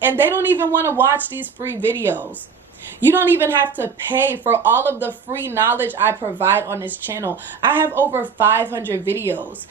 And they don't even want to watch these free videos. You don't even have to pay for all of the free knowledge I provide on this channel. I have over 500 videos.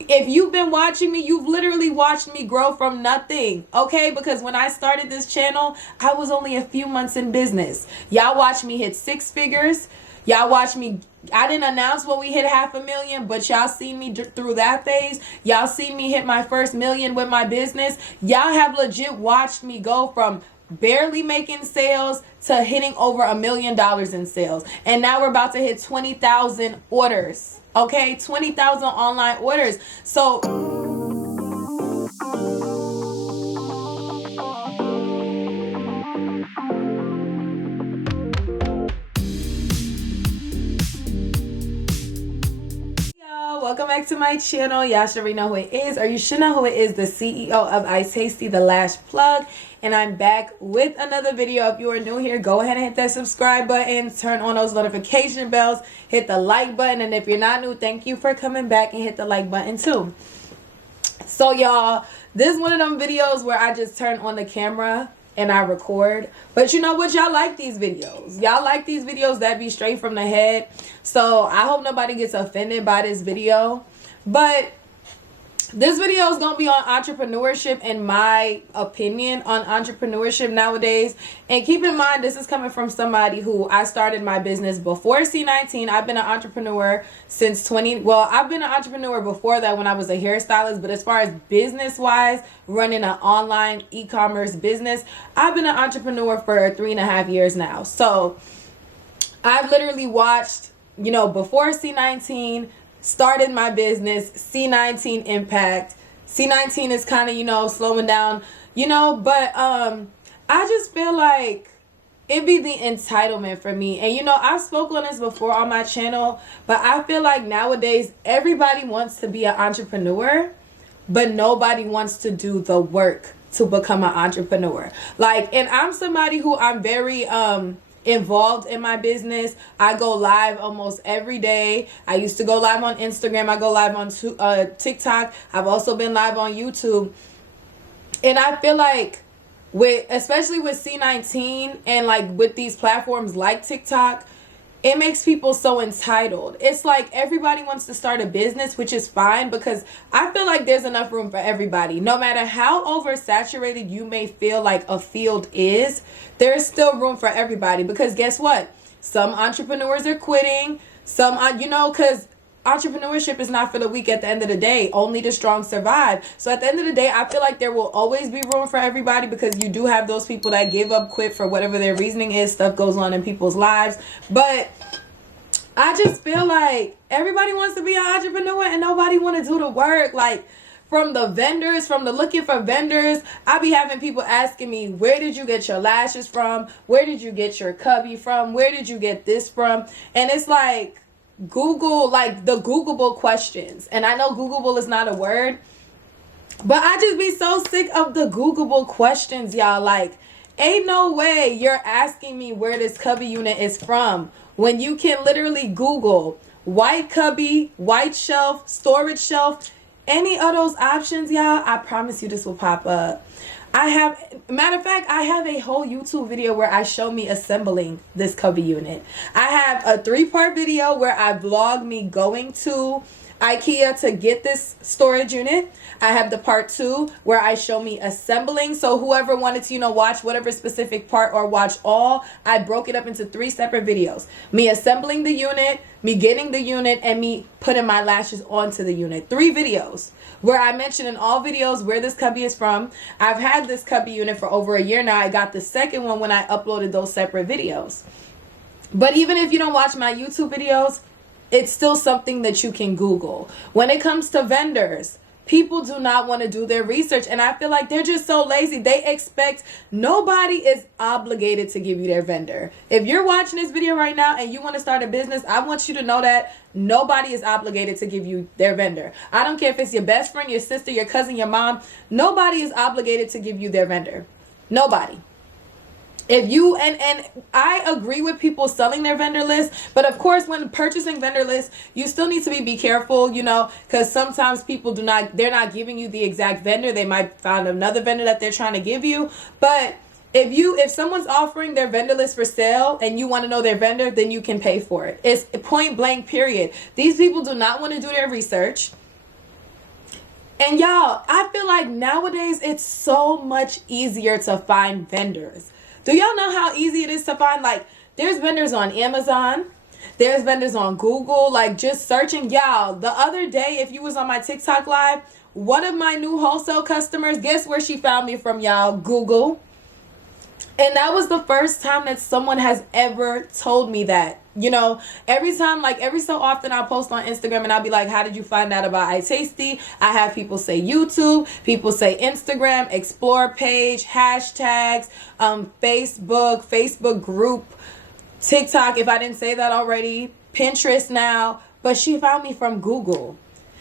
If you've been watching me, you've literally watched me grow from nothing, okay? Because when I started this channel, I was only a few months in business. Y'all watched me hit 6 figures. Y'all watched me. I didn't announce when we hit 500,000, but y'all seen me through that phase. Y'all seen me hit my first million with my business. Y'all have legit watched me go from barely making sales to hitting over $1 million in sales. And now we're about to hit 20,000 orders. Okay, 20,000 online orders. So welcome back to my channel. Y'all should already know who it is, or you should know who it is, the CEO of iyetasti, the Lash Plug. And I'm back with another video. If you are new here, go ahead and hit that subscribe button, turn on those notification bells, hit the like button, and if you're not new, thank you for coming back and hit the like button too. So y'all, this is one of them videos where I just turn on the camera and I record. But you know what? Y'all like these videos. Y'all like these videos that be straight from the head. So I hope nobody gets offended by this video. But this video is going to be on entrepreneurship and my opinion on entrepreneurship nowadays. And keep in mind, this is coming from somebody who I started my business before C19. I've been an entrepreneur since I've been an entrepreneur before that when I was a hairstylist. But as far as business-wise, running an online e-commerce business, I've been an entrepreneur for 3.5 years now. So I've literally watched, before C19, started my business, C19 impact. C19 is kind of, slowing down, but I just feel like it'd be the entitlement for me. And, I've spoken on this before on my channel, but I feel like nowadays everybody wants to be an entrepreneur, but nobody wants to do the work to become an entrepreneur. And I'm somebody who I'm very, involved in my business. I go live almost every day. I used to go live on Instagram. I go live on TikTok. I've also been live on YouTube. And I feel like especially with C19 and with these platforms like TikTok, it makes people so entitled. It's like everybody wants to start a business, which is fine because I feel like there's enough room for everybody. No matter how oversaturated you may feel like a field is, there's still room for everybody because guess what? Some entrepreneurs are quitting. Some, because entrepreneurship is not for the weak at the end of the day. Only the strong survive. So at the end of the day, I feel like there will always be room for everybody because you do have those people that give up, quit for whatever their reasoning is. Stuff goes on in people's lives. But I just feel like everybody wants to be an entrepreneur and nobody want to do the work. From the vendors, from the looking for vendors, I be having people asking me, where did you get your lashes from? Where did you get your cubby from? Where did you get this from? And it's like, Google, the Googleable questions. And I know Googleable is not a word, but I just be so sick of the Googleable questions, y'all. Ain't no way you're asking me where this cubby unit is from when you can literally Google white cubby, white shelf, storage shelf, any of those options, y'all. I promise you this will pop up. Matter of fact, I have a whole YouTube video where I show me assembling this cubby unit. I have a 3-part video where I vlog me going to IKEA to get this storage unit. I have the part 2 where I show me assembling. So whoever wanted to, watch whatever specific part or watch all, I broke it up into 3 separate videos. Me assembling the unit, me getting the unit, and me putting my lashes onto the unit. 3 videos where I mention in all videos where this cubby is from. I've had this cubby unit for over a year now. I got the second one when I uploaded those separate videos. But even if you don't watch my YouTube videos, it's still something that you can Google. When it comes to vendors, people do not want to do their research. And I feel like they're just so lazy. They expect nobody is obligated to give you their vendor. If you're watching this video right now and you want to start a business, I want you to know that nobody is obligated to give you their vendor. I don't care if it's your best friend, your sister, your cousin, your mom. Nobody is obligated to give you their vendor. Nobody. If you and I agree with people selling their vendor list, but of course when purchasing vendor lists, you still need to be careful, you know, because sometimes people they're not giving you the exact vendor. They might find another vendor that they're trying to give you. But if someone's offering their vendor list for sale and you want to know their vendor, then you can pay for it. It's point blank, period. These people do not want to do their research. And y'all, I feel like nowadays it's so much easier to find vendors. Do y'all know how easy it is to find? Like, there's vendors on Amazon. There's vendors on Google. Like, just searching. Y'all, the other day, if you was on my TikTok live, one of my new wholesale customers, guess where she found me from, y'all? Google. And that was the first time that someone has ever told me that. You know, every time, like every so often I'll post on Instagram and I'll be like, how did you find out about iyetasti? I have people say YouTube, people say Instagram, explore page, hashtags, Facebook group, TikTok, if I didn't say that already, Pinterest now, but she found me from Google.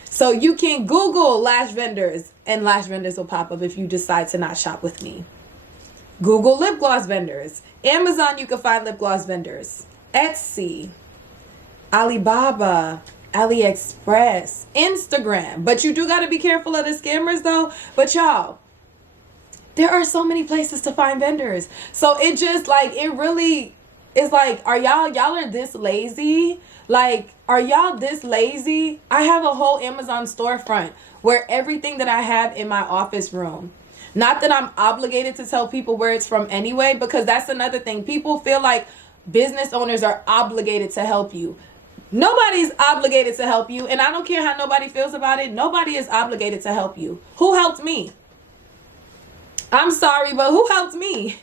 So you can Google lash vendors and lash vendors will pop up if you decide to not shop with me. Google lip gloss vendors. Amazon, you can find lip gloss vendors. Etsy, Alibaba, AliExpress, Instagram. But you do got to be careful of the scammers though. But y'all, there are so many places to find vendors. So it just like, it really is like, y'all are this lazy? Like, are y'all this lazy? I have a whole Amazon storefront where everything that I have in my office room. Not that I'm obligated to tell people where it's from anyway, because that's another thing. People feel like business owners are obligated to help you. Nobody's obligated to help you, and I don't care how nobody feels about it. Nobody is obligated to help you. Who helped me? I'm sorry, but who helped me?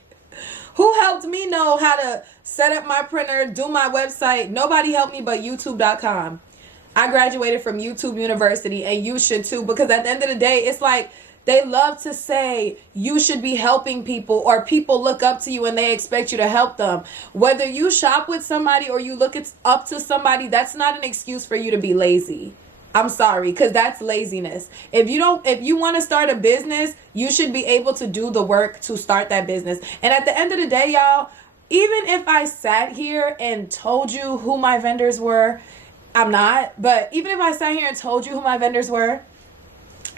Who helped me know how to set up my printer, do my website? Nobody helped me but YouTube.com. I graduated from YouTube University, and you should too, because at the end of the day, it's like, they love to say you should be helping people, or people look up to you and they expect you to help them. Whether you shop with somebody or you look up to somebody, that's not an excuse for you to be lazy. I'm sorry, because that's laziness. If you want to start a business, you should be able to do the work to start that business. And at the end of the day, y'all, even if I sat here and told you who my vendors were, I'm not, but even if I sat here and told you who my vendors were,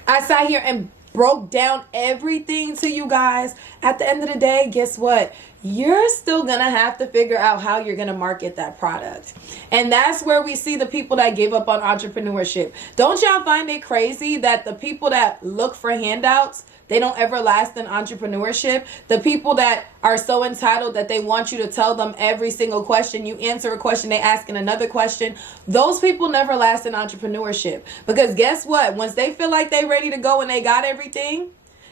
I sat here and broke down everything to you guys, at the end of the day, guess what? You're still gonna have to figure out how you're gonna market that product. And that's where we see the people that give up on entrepreneurship. Don't y'all find it crazy that the people that look for handouts, they don't ever last in entrepreneurship? The people that are so entitled that they want you to tell them every single question. You answer a question, they ask another question. Those people never last in entrepreneurship. Because guess what? Once they feel like they're ready to go and they got everything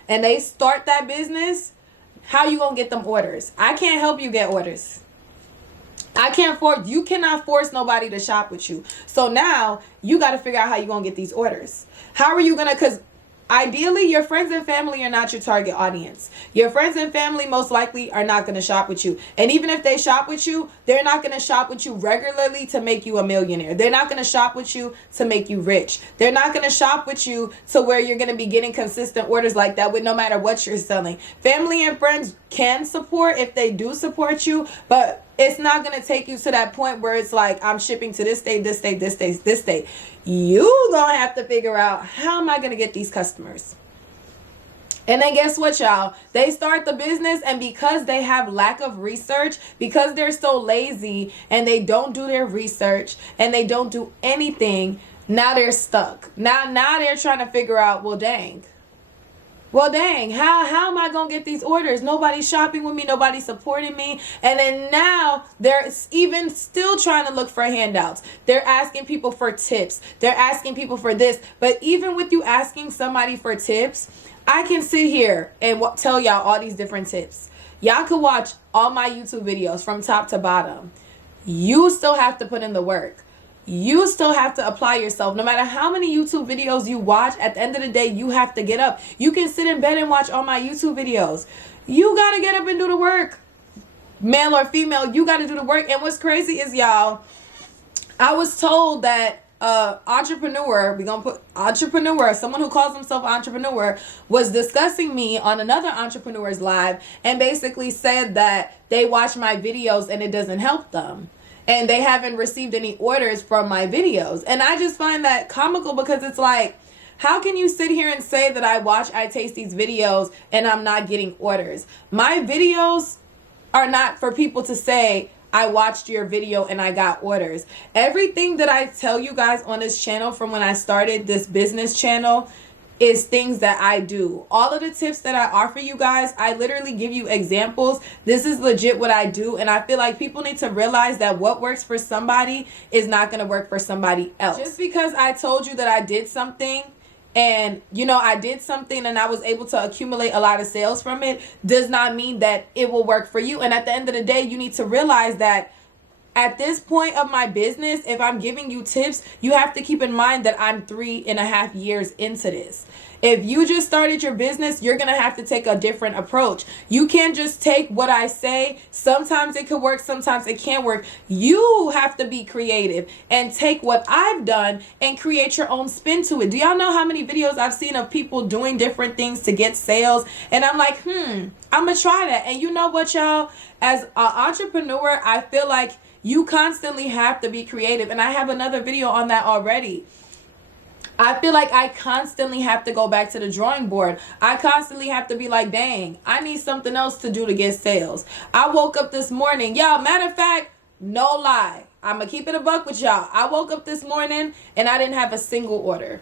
and they start that business, how you gonna get them orders? I can't help you get orders. You cannot force nobody to shop with you. So now you got to figure out how you gonna get these orders. How are you gonna, because ideally, your friends and family are not your target audience. Your friends and family most likely are not going to shop with you. And even if they shop with you, they're not going to shop with you regularly to make you a millionaire. They're not going to shop with you to make you rich. They're not going to shop with you to where you're going to be getting consistent orders like that with no matter what you're selling. Family and friends can support if they do support you, but it's not going to take you to that point where it's like, I'm shipping to this state, this state, this state, this state. You gonna have to figure out, how am I going to get these customers? And then guess what, y'all? They start the business, and because they have lack of research, because they're so lazy and they don't do their research and they don't do anything, now they're stuck. Now they're trying to figure out, well, dang, how am I going to get these orders? Nobody's shopping with me. Nobody's supporting me. And then now they're even still trying to look for handouts. They're asking people for tips. They're asking people for this. But even with you asking somebody for tips, I can sit here and tell y'all all these different tips. Y'all could watch all my YouTube videos from top to bottom. You still have to put in the work. You still have to apply yourself. No matter how many YouTube videos you watch, at the end of the day, you have to get up. You can sit in bed and watch all my YouTube videos. You got to get up and do the work. Male or female, you got to do the work. And what's crazy is, y'all, I was told that entrepreneur, we're gonna put entrepreneur, someone who calls himself entrepreneur, was discussing me on another entrepreneur's live and basically said that they watch my videos and it doesn't help them. And they haven't received any orders from my videos. And I just find that comical because it's like, how can you sit here and say that I watch iyetasti's videos and I'm not getting orders? My videos are not for people to say, I watched your video and I got orders. Everything that I tell you guys on this channel from when I started this business channel is things that I do. All of the tips that I offer you guys, I literally give you examples. This is legit what I do. And I feel like people need to realize that what works for somebody is not going to work for somebody else. Just because I told you that I did something and, you know, I did something and I was able to accumulate a lot of sales from it does not mean that it will work for you. And at the end of the day, you need to realize that at this point of my business, if I'm giving you tips, you have to keep in mind that I'm 3.5 years into this. If you just started your business, you're going to have to take a different approach. You can't just take what I say. Sometimes it could work, sometimes it can't work. You have to be creative and take what I've done and create your own spin to it. Do y'all know how many videos I've seen of people doing different things to get sales? And I'm like, I'm going to try that. And you know what, y'all? As an entrepreneur, I feel like you constantly have to be creative. And I have another video on that already. I feel like I constantly have to go back to the drawing board. I constantly have to be like, dang, I need something else to do to get sales. I woke up this morning. Y'all, matter of fact, no lie. I'm going to keep it a buck with y'all. I woke up this morning and I didn't have a single order.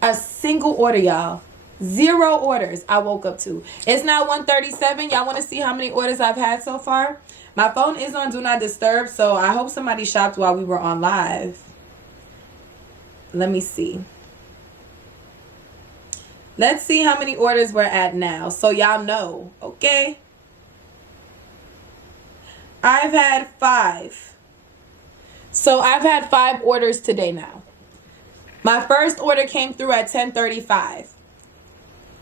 A single order, y'all. 0 orders I woke up to. It's now 1:37. Y'all want to see how many orders I've had so far? My phone is on Do Not Disturb, so I hope somebody shopped while we were on live. Let me see. Let's see how many orders we're at now, so y'all know, okay? I've had 5. So I've had 5 orders today now. My first order came through at 10:35.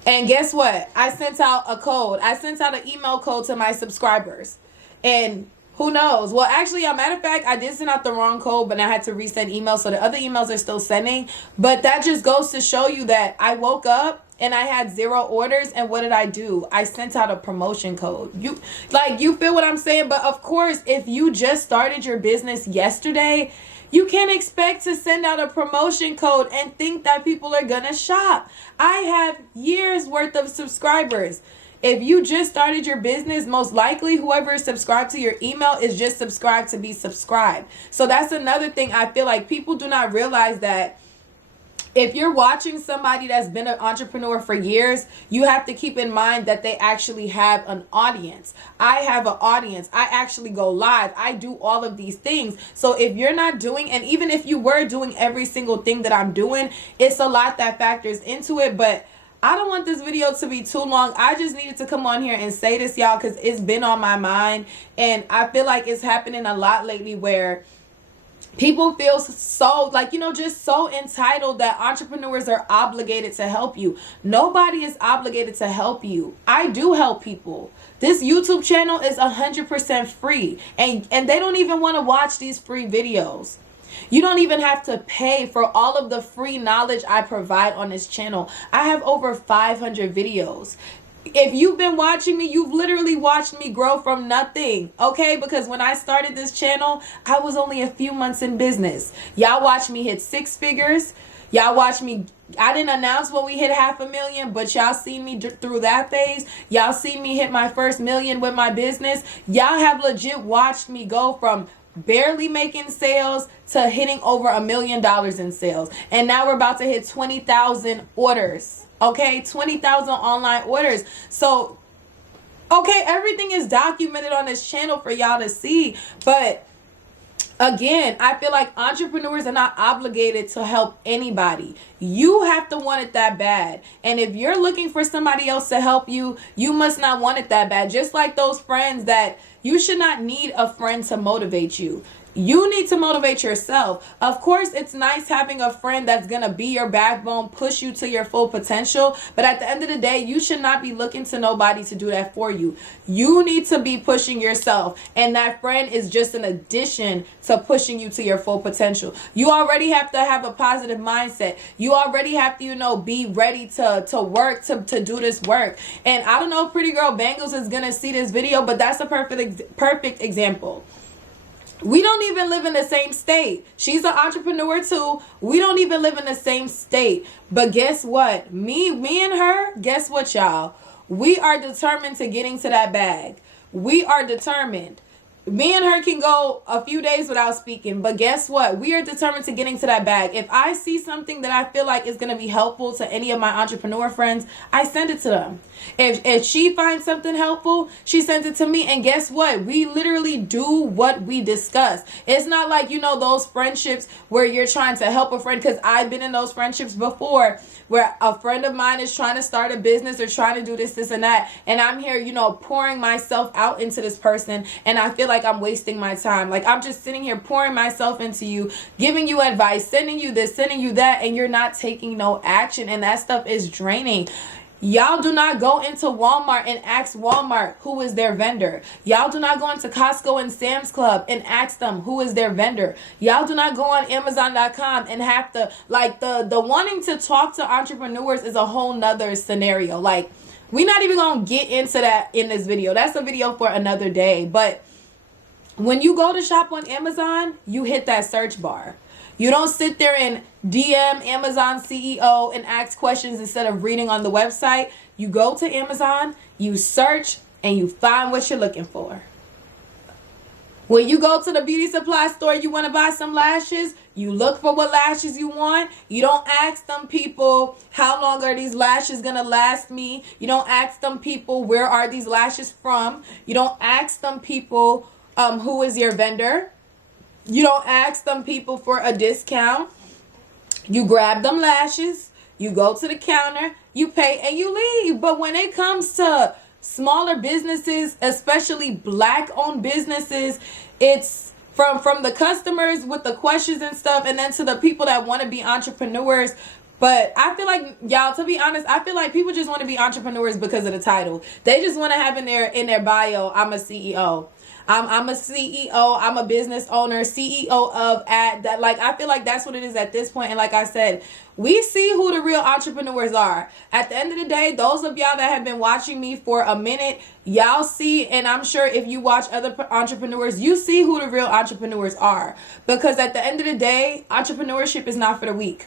And guess what? I sent out a code. I sent out an email code to my subscribers. And who knows? Well, actually, as a matter of fact, I did send out the wrong code, but I had to resend emails. So the other emails are still sending. But that just goes to show you that I woke up and I had 0 orders. And what did I do? I sent out a promotion code. You feel what I'm saying? But of course, if you just started your business yesterday, you can't expect to send out a promotion code and think that people are going to shop. I have years worth of subscribers. If you just started your business, most likely whoever is subscribed to your email is just subscribed to be subscribed. So that's another thing I feel like people do not realize, that if you're watching somebody that's been an entrepreneur for years, you have to keep in mind that they actually have an audience. I have an audience. I actually go live. I do all of these things. So if you're not doing, and even if you were doing every single thing that I'm doing, it's a lot that factors into it. But I don't want this video to be too long. I just needed to come on here and say this, y'all, because it's been on my mind. And I feel like it's happening a lot lately where people feel so, like, just so entitled that entrepreneurs are obligated to help you. Nobody is obligated to help you. I do help people. This YouTube channel is 100% free. And they don't even want to watch these free videos. You don't even have to pay for all of the free knowledge I provide on this channel. I have over 500 videos. If you've been watching me, you've literally watched me grow from nothing, okay? Because when I started this channel, I was only a few months in business. Y'all watched me hit 6 figures. Y'all watched me. I didn't announce when we hit 500,000, but y'all seen me through that phase. Y'all seen me hit my first million with my business. Y'all have legit watched me go from barely making sales to hitting over $1 million in sales. And now we're about to hit 20,000 orders. Okay, 20,000 online orders. So, okay, everything is documented on this channel for y'all to see. But again, I feel like entrepreneurs are not obligated to help anybody. You have to want it that bad. And if you're looking for somebody else to help you, you must not want it that bad. Just like those friends that you should not need a friend to motivate you. You need to motivate yourself. Of course, it's nice having a friend that's going to be your backbone, push you to your full potential. But at the end of the day, you should not be looking to nobody to do that for you. You need to be pushing yourself. And that friend is just an addition to pushing you to your full potential. You already have to have a positive mindset. You already have to, be ready to work, to do this work. And I don't know if Pretty Girl Bangles is going to see this video, but that's a perfect example. We don't even live in the same state. She's an entrepreneur too. We don't even live in the same state. But guess what? Me and her, guess what, y'all? We are determined to getting to that bag. We are determined. Me and her can go a few days without speaking, but guess what? We are determined to getting to that bag. If I see something that I feel like is going to be helpful to any of my entrepreneur friends, I send it to them. If she finds something helpful, she sends it to me. And guess what? We literally do what we discuss. It's not like, those friendships where you're trying to help a friend, because I've been in those friendships before where a friend of mine is trying to start a business or trying to do this and that. And I'm here, pouring myself out into this person. And I feel like I'm wasting my time. Like I'm just sitting here pouring myself into you, giving you advice, sending you this, sending you that, and you're not taking no action. And that stuff is draining. Y'all do not go into Walmart and ask Walmart who is their vendor. Y'all do not go into Costco and Sam's Club and ask them who is their vendor. Y'all do not go on Amazon.com and have to, the wanting to talk to entrepreneurs is a whole nother scenario. Like, we're not even going to get into that in this video. That's a video for another day. But when you go to shop on Amazon, you hit that search bar. You don't sit there and DM Amazon CEO and ask questions instead of reading on the website. You go to Amazon, you search, and you find what you're looking for. When you go to the beauty supply store, you want to buy some lashes, you look for what lashes you want. You don't ask them people, how long are these lashes going to last me? You don't ask them people, where are these lashes from? You don't ask them people, who is your vendor? You don't ask them people for a discount. You grab them lashes, you go to the counter, you pay, and you leave. But when it comes to smaller businesses, especially Black-owned businesses, it's from the customers with the questions and stuff, and then to the people that want to be entrepreneurs. But I feel like, y'all, to be honest, I feel like people just want to be entrepreneurs because of the title. They just want to have in their bio, I'm a CEO. I'm a CEO. I'm a business owner, CEO of that. Like, I feel like that's what it is at this point. And like I said, we see who the real entrepreneurs are. At the end of the day, those of y'all that have been watching me for a minute, y'all see, and I'm sure if you watch other entrepreneurs, you see who the real entrepreneurs are. Because at the end of the day, entrepreneurship is not for the weak.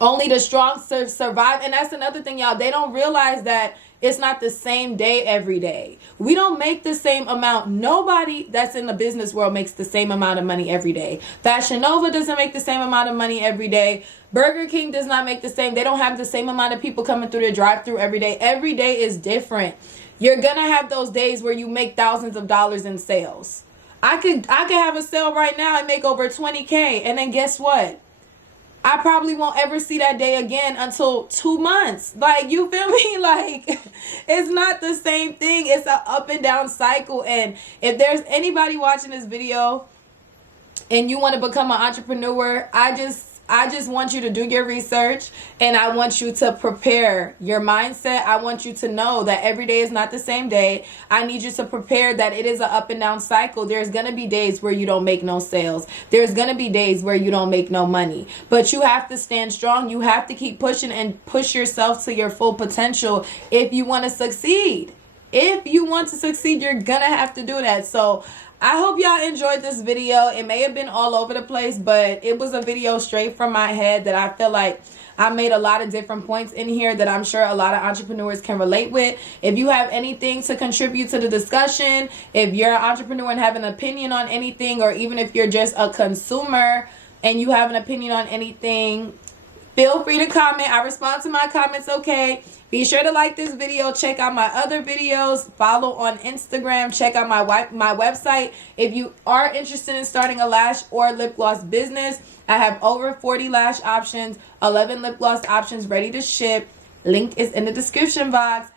Only the strong survive. And that's another thing, y'all. They don't realize that it's not the same day every day. We don't make the same amount. Nobody that's in the business world makes the same amount of money every day. Fashion Nova doesn't make the same amount of money every day. Burger King does not make the same. They don't have the same amount of people coming through their drive-thru every day. Every day is different. You're going to have those days where you make thousands of dollars in sales. I could have a sale right now and make over 20K. And then guess what? I probably won't ever see that day again until 2 months. Like, you feel me? Like, it's not the same thing. It's an up and down cycle. And if there's anybody watching this video and you want to become an entrepreneur, I just want you to do your research, and I want you to prepare your mindset. I want you to know that every day is not the same day. I need you to prepare that it is an up and down cycle. There's going to be days where you don't make no sales. There's going to be days where you don't make no money. But you have to stand strong. You have to keep pushing and push yourself to your full potential if you want to succeed. If you want to succeed, you're going to have to do that. So I hope y'all enjoyed this video. It may have been all over the place, but it was a video straight from my head that I feel like I made a lot of different points in here that I'm sure a lot of entrepreneurs can relate with. If you have anything to contribute to the discussion, if you're an entrepreneur and have an opinion on anything, or even if you're just a consumer and you have an opinion on anything, feel free to comment. I respond to my comments, okay? Be sure to like this video. Check out my other videos. Follow on Instagram. Check out my website. If you are interested in starting a lash or lip gloss business, I have over 40 lash options, 11 lip gloss options ready to ship. Link is in the description box.